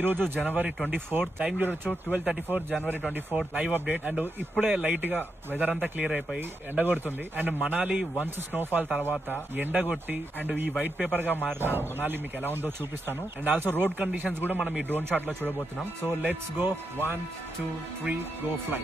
ఈ రోజు జనవరి 24 టైం చూడొచ్చు 12:34 జనవరి 24 లైవ్ అప్డేట్. అండ్ ఇప్పుడే లైట్ గా వెదర్ అంతా క్లియర్ అయిపోయి ఎండగొడుతుంది. అండ్ మనాలి వన్స్ స్నోఫాల్ తర్వాత ఎండగొట్టి అండ్ ఈ వైట్ పేపర్ గా మారిన మనాలి మీకు ఎలా ఉందో చూపిస్తాను. అండ్ ఆల్సో రోడ్ కండిషన్స్ కూడా మనం ఈ డ్రోన్ షాట్ లో చూడబోతున్నాం. So let's go 1 2 3 go fly.